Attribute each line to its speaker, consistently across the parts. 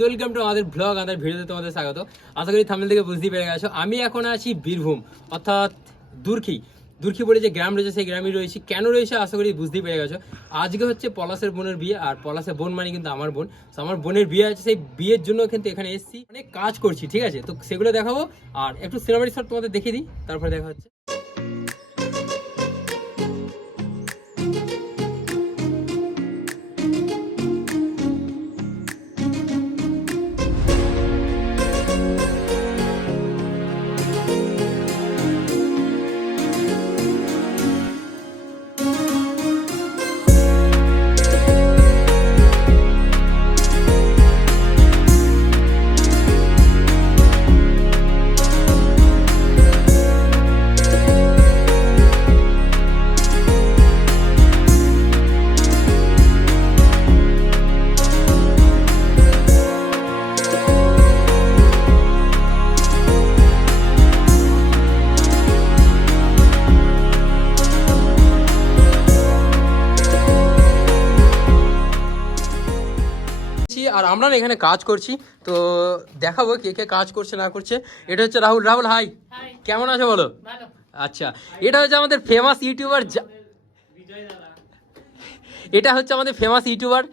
Speaker 1: Welcome to আমাদের blog আমাদের ভিডিওতে তোমাদের স্বাগত। আশা করি থামলে থেকে বুঝতেই পেরে গেছো। আমি এখন আছি বীরভূম, অর্থাৎ দুর্খি দুর্খি বলে যে গ্রাম রয়েছে, সেই গ্রামে রয়েছি। কেন রয়েছে, আশা করি বুঝতেই পেরে গেছো। আজকে হচ্ছে পলাশের বোনের বিয়ে, আর পলাশের বোন মানে কিন্তু আমার বোন। তো আমার বোনের বিয়ে আছে, সেই বিয়ের জন্য কিন্তু এখানে এসেছি। অনেক কাজ করছি, ঠিক আছে? তো সেগুলো দেখাবো, আর একটু সিনেমারি শট তোমাদের দেখিয়ে দিই, তারপরে দেখা হচ্ছে। না এখানে কাজ করছি। তো দেখাবো কে কে কাজ করছে না করছে। এটা হচ্ছে রাহুল। রাহুল হাই কেমন আছো বলো? আচ্ছা এটা হচ্ছে আমাদের ফেমাস ইউটিউবার এটা হচ্ছে আমাদের ফেমাস ইউটিউবার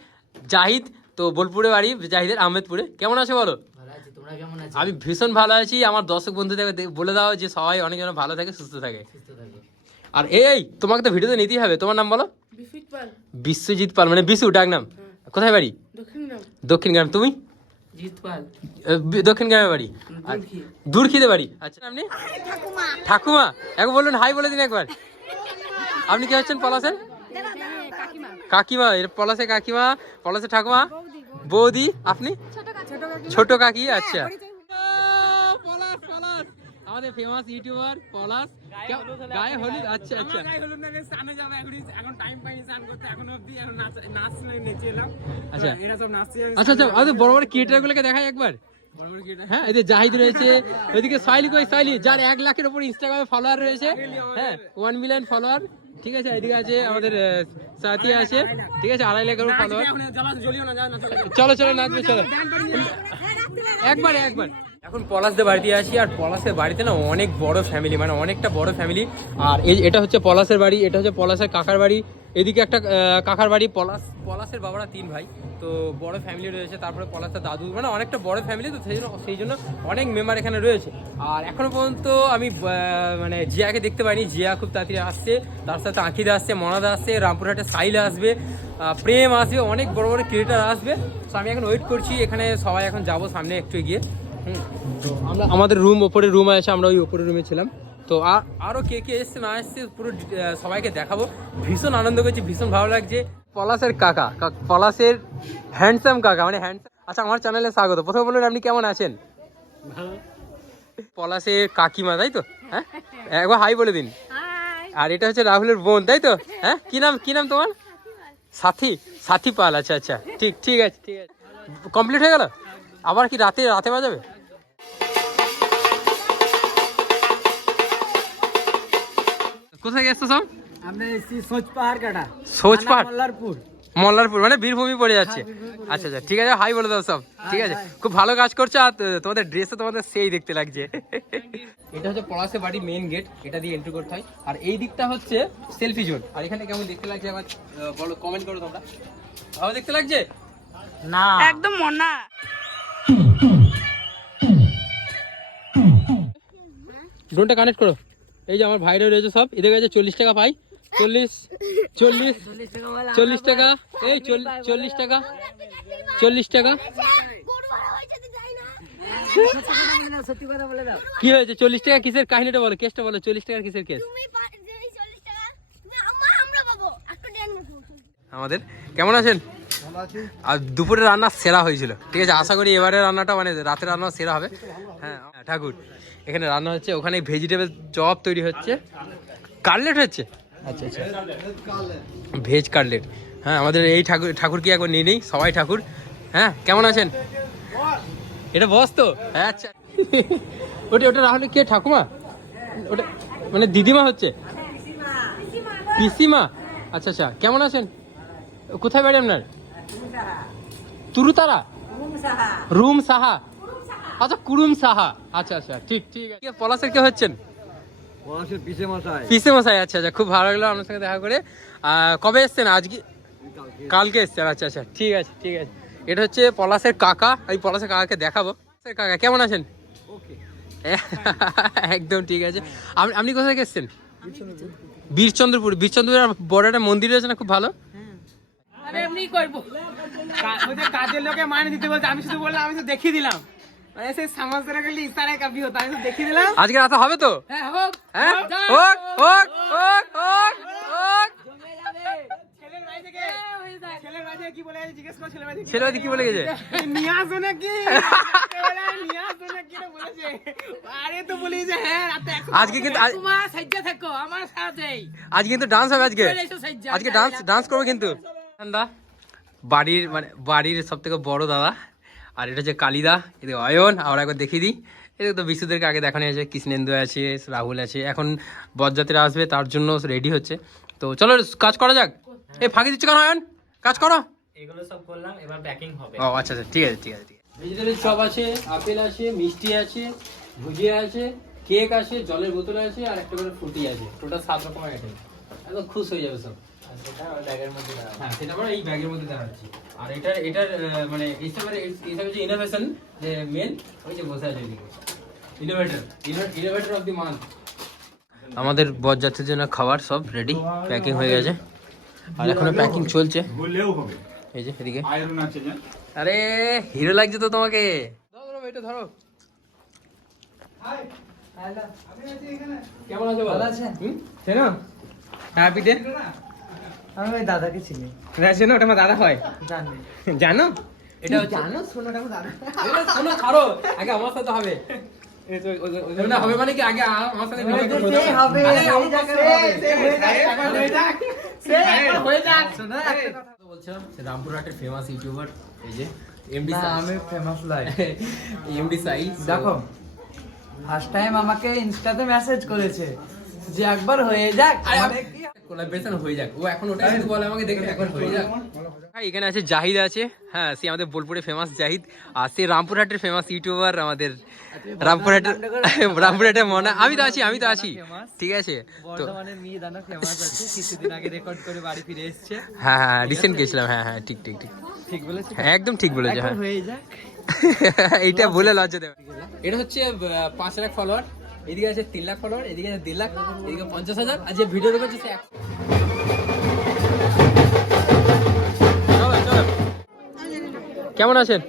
Speaker 1: জাহিদ তো বোলপুরে বাড়ি জাহিদের আহমেদপুরে। কেমন আছো বলো?
Speaker 2: ভালো আছি তোমরা কেমন আছো?
Speaker 1: আমি ভীষণ ভালো আছি। আমার দর্শক বন্ধুদের বলে দাও যে সবাই অনেক জন ভালো থাকে সুস্থ থাকে। আর এই তোমাকে তো ভিডিওতে নিতেই হবে। তোমার নাম বলো? বিশ্বজিৎ পাল মানে বিশু ডাক নাম। কোথায় বাড়ি?
Speaker 3: দক্ষিণ গ্রাম
Speaker 1: তুমি? দক্ষিণ গ্রামে বাড়ি?
Speaker 3: দুর্কি।
Speaker 1: বাড়ি? আচ্ছা আপনি? ঠাকুমা। একবার বলুন হাই বলে দিন একবার। আপনি কি হচ্ছেন পলাশের? কাকিমা এর পলাশে কাকিমা পলাশে ঠাকুমা। বৌদি আপনি? ছোট কাকি। আচ্ছা। পলাশ পলাশ। আমাদের ফেমাস ইউটিউবার পলাশ। গায়ে হলুদ আচ্ছা আচ্ছা। আচ্ছা। আচ্ছা আচ্ছা আমাদের বড় বড় ক্রিয়েটার গুলোকে দেখাই একবার। হ্যাঁ জাহিদ রয়েছে ওইদিকে সাইলি কই সাইলি যার এক লাখের উপর ইনস্টাগ্রামে ফলোয়ার রয়েছে। হ্যাঁ ওয়ান মিলিয়ন ফলোয়ার ঠিক আছে এদিকে আছে আমাদের সাথী আছে। ঠিক আছে আড়াই লাখের ফলোয়ার চলো চলো নাচবে চলো। একবার একবার। এখন পলাশদের বাড়িতে আসি, আর পলাশের বাড়িতে না অনেক বড় ফ্যামিলি মানে অনেকটা বড় ফ্যামিলি আর এই এটা হচ্ছে পলাশের বাড়ি, এটা হচ্ছে পলাশের কাকার বাড়ি। এদিকে একটা কাকার বাড়ি, পলাশ, পলাশের বাবারা তিন ভাই। তো বড় ফ্যামিলি রয়েছে, তারপরে পলাশের দাদু মানে অনেকটা বড় ফ্যামিলি তো সেই জন্য সেই জন্য অনেক মেম্বার এখানে রয়েছে। আর এখনও পর্যন্ত আমি মানে জিয়াকে দেখতে পাইনি। জিয়া খুব তাড়াতাড়ি আসছে, তার সাথে আঁকিদা আসছে, মনাদা আসছে, রামপুরহাটে সাইল আসবে প্রেম আসবে, অনেক বড় বড় ক্রিয়েটার আসবে। তো আমি এখন ওয়েট করছি, এখানে সবাই এখন যাব সামনে একটু এগিয়ে। তো আমরা আমাদের রুম ওপরে রুম আছে আমরা ওই ওপরে রুমে ছিলাম। তো আর আরও কে কে এসছে না এসছে পুরো সবাইকে দেখাবো। ভীষণ আনন্দ করছি ভীষণ ভালো লাগছে। পলাশের কাকা কা- পলাশের হ্যান্ডসাম কাকা মানে হ্যান্ডসাম আচ্ছা আমার চ্যানেলে স্বাগত। প্রথমে বলুন আপনি কেমন আছেন? পলাশের কাকিমা তাই তো? হ্যাঁ? একবার হাই বলে দিন। আর এটা হচ্ছে রাহুলের বোন তাই তো? হ্যাঁ? কি নাম কি নাম তোমার? সাথী সাথী পাল আচ্ছা আচ্ছা। ঠিক ঠিক আছে ঠিক আছে। কমপ্লিট হয়ে গেল? আবার কি রাতে রাতে বাজাবে? কোথায় গেছো সব?
Speaker 2: আমরা এসেছি সোচ পাহাড় কাটা
Speaker 1: সোচ পাহাড়?
Speaker 2: মল্লারপুর।
Speaker 1: মল্লারপুর মানে বীরভূমি পড়ে যাচ্ছে। আচ্ছা আচ্ছা ঠিক আছে হাই বলে দাও সব। ঠিক আছে খুব ভালো কাজ করছ আর তোমাদের ড্রেসও তোমাদের সেই দেখতে লাগছে। এটা হচ্ছে পলাশে বাড়ি মেইন গেট এটা দিয়ে এন্ট্রি করতে হয়। আর এই দিকটা হচ্ছে সেলফি জোন আর এখানে কেমন দেখতে লাগছে আবার বলো কমেন্ট করো তোমরা। ভালো দেখতে লাগছে?
Speaker 2: না।
Speaker 3: একদম মনা।
Speaker 1: ড্রোনটা কানেক্ট করো। এই যে আমার ভাইরা রয়েছে সব। এদের কাছে চল্লিশ টাকা পাই। চল্লিশ চল্লিশ চল্লিশ টাকা। এই চল- চল্লিশ টাকা। চল্লিশ টাকা। কি হয়েছে? চল্লিশ টাকা কিসের কাহিনীটা বলো কেসটা বলো চল্লিশ কেস
Speaker 4: তুমি পা- যে এই 40 টাকা, তুমি আমরা আমরা পাবো। একটা ড্যান মারবো।
Speaker 1: আমাদের কেমন আছেন? আর দুপুরে রান্না সেরা হয়েছিল। ঠিক আছে আশা করি এবারে রান্নাটা মানে রাতের রান্না সেরা হবে। হ্যাঁ ঠাকুর এখানে রান্না হচ্ছে ওখানে ভেজিটেবল চপ তৈরি হচ্ছে। কাটলেট হচ্ছে? আচ্ছা আচ্ছা। Veg cutlet. হ্যাঁ আমাদের এই ঠাকুর ঠাকুর কি একবার নিয়ে নেই সবাই ঠাকুর। হ্যাঁ কেমন আছেন? এটা বস তো? হ্যাঁ আচ্ছা। ওটা ওটা রাহুল কে ঠাকুমা? ওটা মানে দিদিমা হচ্ছে? পিসিমা? আচ্ছা আচ্ছা কেমন আছেন? কোথায় বাড়ি আপনার? তুরুতারা? রুম সাহা। আচ্ছা কুরুম সাহা। আচ্ছা আচ্ছা ঠিক ঠিক আছে। কে পলাশের কে হচ্ছেন?
Speaker 2: পিসে মশাই
Speaker 1: আচ্ছা আচ্ছা খুব ভালো লাগল আপনার সঙ্গে দেখা করে। কবে এসছেন আজকে? কালকে। এসছেন আচ্ছা আচ্ছা ঠিক আছে ঠিক আছে। এটা হচ্ছে পলাশের কাকা। এই পলাশের কাকাকে দেখাবো। কাকা কেমন আছেন? একদম ঠিক আছে। আপনি আপনি কোথা থেকে এসছেন? বীরচন্দ্রপুর। বীরচন্দ্রপুর বড় একটা মন্দির রয়েছে না খুব ভালো?
Speaker 2: কাজের লোকে মানে দিতে বলতে আমি শুধু বললাম আমি তো দেখিয়ে দিলাম। মানে সেই সমাজ গেলে ইশারায় কাপি হতো আমি তো দেখিয়ে দিলাম।
Speaker 1: আজকে রাতে হবে তো?
Speaker 2: হ্যাঁ হোক
Speaker 1: হ্যাঁ? হোক হোক হোক হোক হোক
Speaker 2: ছেলের ভাই থেকে ছেলের ভাই থেকে কি বলে গেছে? জিজ্ঞেস কর ছেলের ভাই থেকে।
Speaker 1: ছেলে বাড়ি কি বলে গেছে?
Speaker 2: নিয়ে আসো নাকি? বলেছে। হ্যাঁ
Speaker 1: আজকে কিন্তু আজকে কিন্তু ডান্স হবে আজকে। আজকে ডান্স ডান্স করব কিন্তু। বাড়ির মানে বাড়ির সব থেকে বড় দাদা আর এটা হচ্ছে কালিদা। এদিকে অয়ন আমরা একবার দেখিয়ে দিই। এদিকে তো বিশুদেরকে আগে দেখানো হয়েছে কৃষ্ণেন্দু আছে রাহুল আছে। এখন বরযাত্রীরা আসবে তার জন্য রেডি হচ্ছে। তো চলো কাজ করা যাক। এ ফাঁকি দিচ্ছ কেন অয়ন কাজ করো।
Speaker 2: এগুলো সব করলাম এবার প্যাকিং হবে।
Speaker 1: ও আচ্ছা আচ্ছা ঠিক আছে ঠিক আছে ঠিক আছে। ভেজিটেবল চপ আছে আপেল আছে মিষ্টি আছে ভুজিয়া আছে কেক আছে জলের বোতল আছে আর একটা করে ফ্রুটি আছে। টোটাল সাত রকমের আইটেম একদম খুশ হয়ে যাবে সব।
Speaker 2: ব্যাগের মধ্যে
Speaker 1: হ্যাঁ সেটা আমরা এই ব্যাগের মধ্যে দেখাচ্ছি আর এটার এটার মানে যে ইনোভেশন যে মেন ওই যে বসে আছে innovator innovator of the month আমাদের বরযাত্রীর জন্য খাবার সব রেডি প্যাকিং হয়ে গেছে। আর এখনও প্যাকিং চলছে। এই যে এদিকে। আরে হিরো লাগছে তো তোমাকে। ধরো ধরো এটা ধরো। কেমন আছো
Speaker 2: ভালো আছেন?
Speaker 1: হুম? চেনো হ্যাঁ পিঠে
Speaker 2: আমি ওই দাদাকে চিনি।
Speaker 1: না চেনো ওটা আমার দাদা হয়।
Speaker 2: জানি।
Speaker 1: জানো? এটা হচ্ছে
Speaker 2: জানো? শোনোটা আমার দাদা।
Speaker 1: শোনো ছাড়ো। আগে আমার সাথে হবে। না হবে মানে কি? আগে আমার সাথে video call করতে
Speaker 2: সে হবে,
Speaker 1: আরে,
Speaker 2: সেই
Speaker 1: আমার
Speaker 2: জায়গায়
Speaker 1: সাথে-
Speaker 2: হবে।
Speaker 1: সে হয়ে যাক, একবার হয়ে যাক।
Speaker 2: সে একবার হয়ে যাক। শোনো, একটা কথা।
Speaker 1: বলছিলাম রামপুরহাটের ফেমাস ইউটিউবার এই যে এমডি
Speaker 5: আমি ফেমাস লাই
Speaker 1: এমডি সাই
Speaker 5: দেখো ফার্স্ট টাইম আমাকে ইনস্টাতে মেসেজ করেছে যে একবার হয়ে যাক।
Speaker 1: আরে,
Speaker 5: মানে
Speaker 1: কোলাবরেশন হয়ে যাক। ও এখন ওটাই শুধু বলে আমাকে দেখে একবার হয়ে যাক। ভাই এখানে আছে জাহিদ আছে। হ্যাঁ সে আমাদের বোলপুরে ফেমাস জাহিদ। আর সে রামপুরহাটের ফেমাস ইউটিউবার আমাদের রামপুরহাটের রামপুরহাটের মনে আমি তো আছি আমি তো আছি। ঠিক আছে? তো
Speaker 5: বর্ধমানের মেয়ে দানা ফেমাস আছে। কিছুদিন আগে রেকর্ড করে বাড়ি ফিরে এসেছে।
Speaker 1: হ্যাঁ হ্যাঁ রিসেন্ট গেছিলাম। হ্যাঁ হ্যাঁ ঠিক ঠিক ঠিক।
Speaker 5: ঠিক বলেছে?
Speaker 1: হ্যাঁ, একদম ঠিক বলেছে হ্যাঁ।
Speaker 5: হয়ে যাক।
Speaker 1: এইটা বলে লজ্জা দেবে। এটা হচ্ছে পাঁচ লাখ ফলোয়ার এদিকে আছে তিন লাখ ফলোয়ার এদিকে আছে দেড় লাখ, এদিকে পঞ্চাশ হাজার, আর যে ভিডিও দেখছে সে। কেমন আছেন?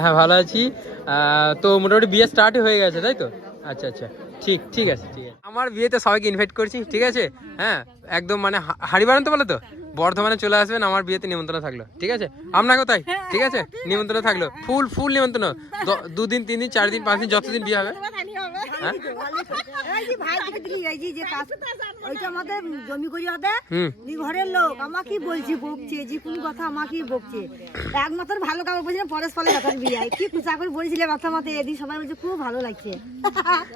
Speaker 1: হ্যাঁ ভালো আছি। তো মোটামুটি বিয়ে স্টার্ট হয়ে গেছে, তাই তো? আচ্ছা আচ্ছা। ঠিক ঠিক আছে ঠিক আছে। আমার বিয়েতে সবাইকে ইনভাইট করছি, ঠিক আছে? হ্যাঁ একদম মানে হাড়ি বানাতে বলো তো? বর্ধমানে চলে আসবেন আমার বিয়েতে নিমন্ত্রণ থাকল। ঠিক আছে? আপনার কোথায় ঠিক আছে? নিমন্ত্রণ থাকল। ফুল ফুল নিমন্ত্রণ। দুদিন তিন দিন চার দিন পাঁচ দিন যতদিন বিয়ে হবে। হ্যাঁ
Speaker 6: একমাত্র ভালো কাপড় পরেশ কথার বিয়ে কি কুচা করে বলেছিলে মাথা মাথায় এদিন সবাই বলছে খুব ভালো লাগছে।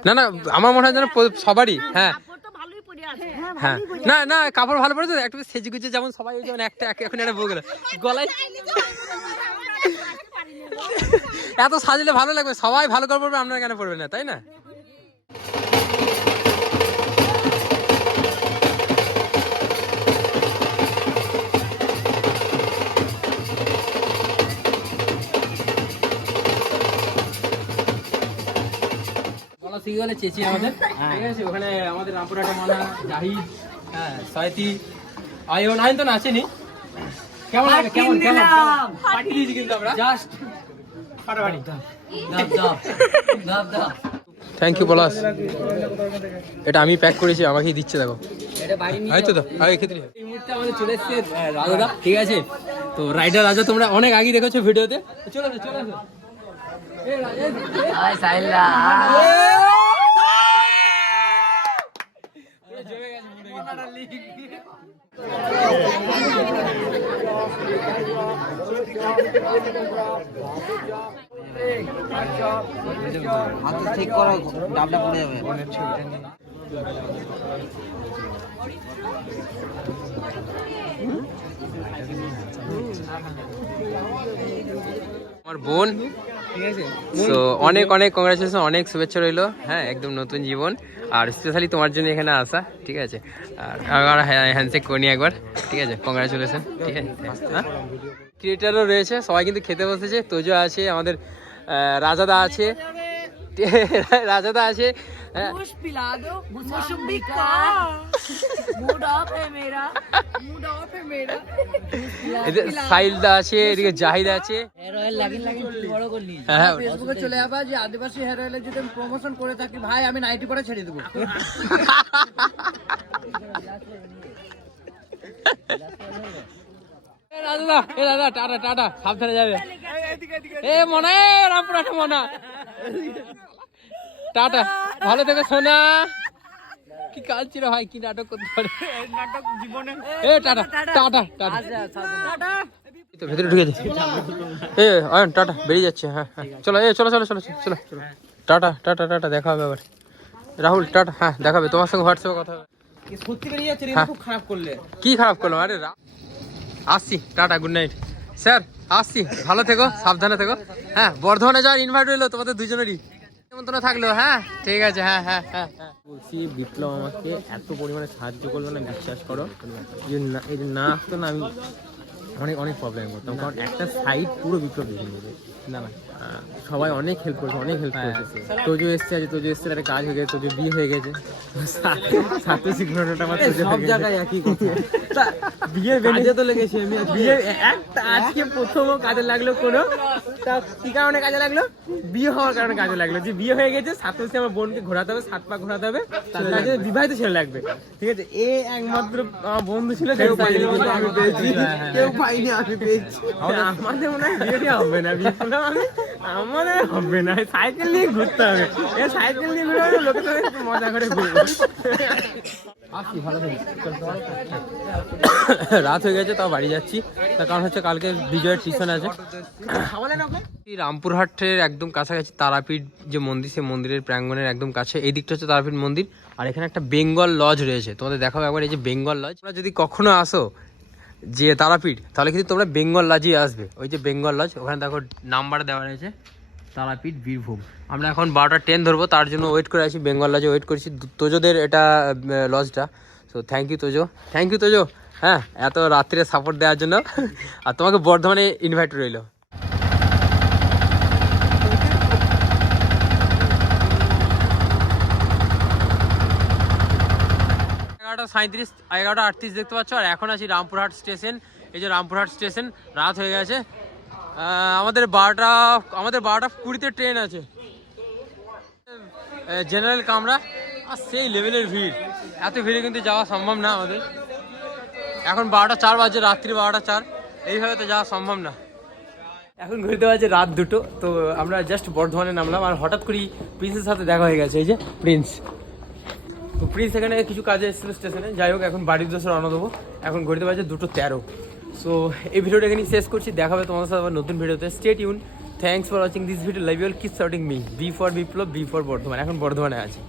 Speaker 1: না না আমার মনে হয় যেন সবারই হ্যাঁ।
Speaker 6: হ্যাঁ
Speaker 1: হ্যাঁ
Speaker 6: বলে
Speaker 1: না না কাপড় ভালো পড়েছে একটু সেজে গুজে যেমন সবাই ওই যেমন একটা এখন একটা বউ গেল। গলায় এত সাজলে ভালো লাগবে সবাই ভালো করে পড়বে আপনারা কেন পড়বে না তাই না? বলা চেঁচি আমাদের। ঠিক আছে ওখানে আমাদের রামপুরহাটে মানা জাহিদ হ্যাঁ সয়তি আয়ন আয়ন তো না আসেনি কেমন লাগে? কেমন কেমন? পাঠিয়ে দিয়েছি কিন্তু আমরা।
Speaker 5: জাস্ট
Speaker 1: ফাটাফাটি।
Speaker 5: দাব দাব দাব দাব
Speaker 1: থ্যাংক ইউ পলাশ এটা আমি প্যাক করেছি আমাকেই দিচ্ছে দেখো।
Speaker 2: এটা বাড়ি নিয়ে
Speaker 1: হয়তো তো? আগে খেতে এই মুহূর্তে আমাদের চলে এসছে রাজাদা ঠিক আছে? তো রাইডার রাজা তোমরা অনেক আগে দেখেছ ভিডিওতে। চলে আসো চলে আসো এ রাজা, এ, এ,
Speaker 2: আয় সাইলা
Speaker 1: পুরো জমে গেছে মনে হয়।
Speaker 2: হাতে ঠিক করো ডাবটা পড়ে যাবে।
Speaker 1: আমার বোন।
Speaker 2: ঠিক আছে।
Speaker 1: সো অনেক অনেক কংগ্রাচুলেশন অনেক শুভেচ্ছা রইল। হ্যাঁ একদম নতুন জীবন। আর স্পেশালি তোমার জন্য এখানে আসা ঠিক আছে? আর হ্যান্ডশেক করি একবার ঠিক আছে? কংগ্রাচুলেশন ঠিক আছে? ক্রিয়েটারও রয়েছে সবাই কিন্তু খেতে বসেছে। তোজো আছে আমাদের রাজাদা আছে। রাজাদা আছে এদিকে আছে
Speaker 5: ফেসবুকে চলে যাবা যে আদিবাসী হেয়ার অয়েলের যদি প্রমোশন করে থাকি ভাই আমি নাইটি পরে ছেড়ে দেবো
Speaker 1: এ টাটা টাটা সাবধানে যাবে এ মনে রামপুরহাট মনে টাটা। ভালো থেকে সোনা। কি কাজ ছিল ভাই কি নাটক করতে পারে? নাটক জীবনে এ টাটা টাটা টাটা। তো ভেতরে ঢুকে যাচ্ছে এ অয়ন টাটা বেরিয়ে যাচ্ছে হ্যাঁ হ্যাঁ। চলো এ চলো চলো চলো চলো চলো। টাটা টাটা টাটা দেখা হবে আবার। রাহুল টাটা হ্যাঁ দেখাবে তোমার সঙ্গে হোয়াটসঅ্যাপে কথা হবে।
Speaker 2: সত্যি বেরিয়ে যাচ্ছে রে
Speaker 1: হ্যাঁ।
Speaker 2: খুব খারাপ করলে।
Speaker 1: কি খারাপ করলাম আরে রা- আসছি টাটা গুড নাইট স্যার আসছি ভালো থেকো সাবধানে থেকো। হ্যাঁ বর্ধমানে যাওয়ার ইনভাইট রইল তোমাদের দুজনেরই। নিমন্ত্রণ থাকল হ্যাঁ? ঠিক আছে হ্যাঁ হ্যাঁ বলছি বিপ্লব আমাকে এত পরিমাণে সাহায্য করল না বিশ্বাস করো যে না এই না আসতো না আমি অনেক অনেক প্রবলেম করতাম। কারণ একটা সাইড পুরো বিপ্লব দেখে নেবে না না। সবাই অনেক হেল্প করেছে অনেক হেল্প করেছে। তোজো এসছে আছে তোজো এসছে একটা কাজ হয়ে গেছে তোজো বিয়ে হয়ে গেছে। আমার তোজো সব জায়গায় একই কথা। বিয়ের তো লেগেছে আমি বিয়ে একটা আজকে প্রথম কাজে লাগল কোনো তা কি কারণে কাজে লাগল? বিয়ে হওয়ার কারণে কাজে লাগল। যে বিয়ে হয়ে গেছে সাত আমার বোনকে ঘোরাতে হবে সাত পা ঘোরাতে হবে তার কাছে বিবাহিত ছেলে লাগবে। ঠিক আছে এ একমাত্র আমার বন্ধু ছিল কেউ পাইনি। আমি পেয়েছি। কেউ পাইনি আমি পেয়েছি। আমাদের মনে হয় বিয়ে হবে না বিয়ে আমি আমাদের হবে না সাইকেল নিয়ে ঘুরতে হবে। এ সাইকেল নিয়ে ঘুরে লোকের মজা করে ঘুরবো। রাত হয়ে গেছে তাও বাড়ি যাচ্ছি। তার কারণ হচ্ছে কালকে বিজয়ের টিউশন আছে। এই রামপুরহাটের একদম কাছাকাছি তারাপীঠ যে মন্দির সেই মন্দিরের প্রাঙ্গণের একদম কাছে। এই দিকটা হচ্ছে তারাপীঠ মন্দির। আর এখানে একটা বেঙ্গল লজ রয়েছে। তোমাদের দেখাবো একবার এই যে বেঙ্গল লজ। তোমরা যদি কখনো আসো যে তারাপীঠ তাহলে কিন্তু তোমরা বেঙ্গল লজই আসবে। ওই যে বেঙ্গল লজ ওখানে দেখো নাম্বার দেওয়া রয়েছে। তারাপীঠ বীরভূম। আমরা এখন বারোটা ট্রেন ধরবো, তার জন্য ওয়েট করে আছি বেঙ্গল লজে ওয়েট করছি। তোজোদের এটা লজটা so thank you Tojo. Thank you Tojo. হ্যাঁ এত রাত্রে সাপোর্ট দেওয়ার জন্য। আর তোমাকে বর্ধমানে ইনভাইট রইল। এগারোটা সাঁত্রিশ এগারোটা আটত্রিশ দেখতে পাচ্ছ, আর এখন আছি রামপুরহাট স্টেশন। এই যে রামপুরহাট স্টেশন, রাত হয়ে গেছে। আমাদের বারোটা আমাদের বারোটা কুড়িতে ট্রেন আছে। জেনারেল কামরা, আর সেই লেভেলের ভিড়। এত ভিড়ে কিন্তু যাওয়া সম্ভব না আমাদের। এখন বারোটা চার বাজে, রাত্রি বারোটা চার। এইভাবে তো যাওয়া সম্ভব না। এখন ঘুরতে বাজে রাত দুটো, তো আমরা জাস্ট বর্ধমানে নামলাম, আর হঠাৎ করেই প্রিন্সের সাথে দেখা হয়ে গেছে, এই যে প্রিন্স তো প্রিন্স এখানে কিছু কাজে এসেছিল স্টেশনে যাই হোক, এখন বাড়ির উদ্দেশ্যে রওনা দেবো। এখন ঘড়িতে বাজে দুটো তেরো। সো এই ভিডিওটা এখানে শেষ করছি। দেখা হবে তোমাদের সাথে নতুন ভিডিওতে। Stay Yoon thanks for watching this video live you'll keep shouting me B for Biplab B for Bardhaman এখন বর্ধমানে আছি।